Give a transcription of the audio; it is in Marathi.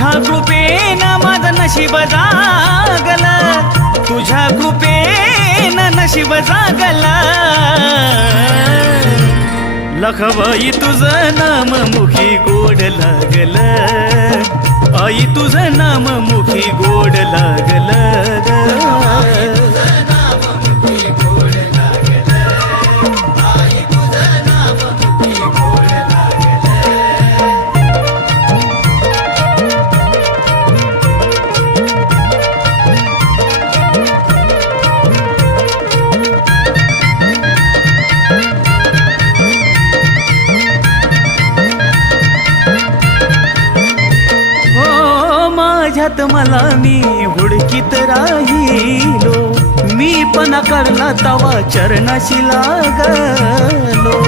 तुझ्या कृपेनं माझं नशीब जागल, तुझ्या कृपेनं नशीब जागल. लखबाई तुझं नाम मुखी गोड लागल, आई तुझं नाम मुखी गोड लागल. माझ्यात मला मी हुडकीत राहिलो, मी पण करला तवा चरणाशी लागलो.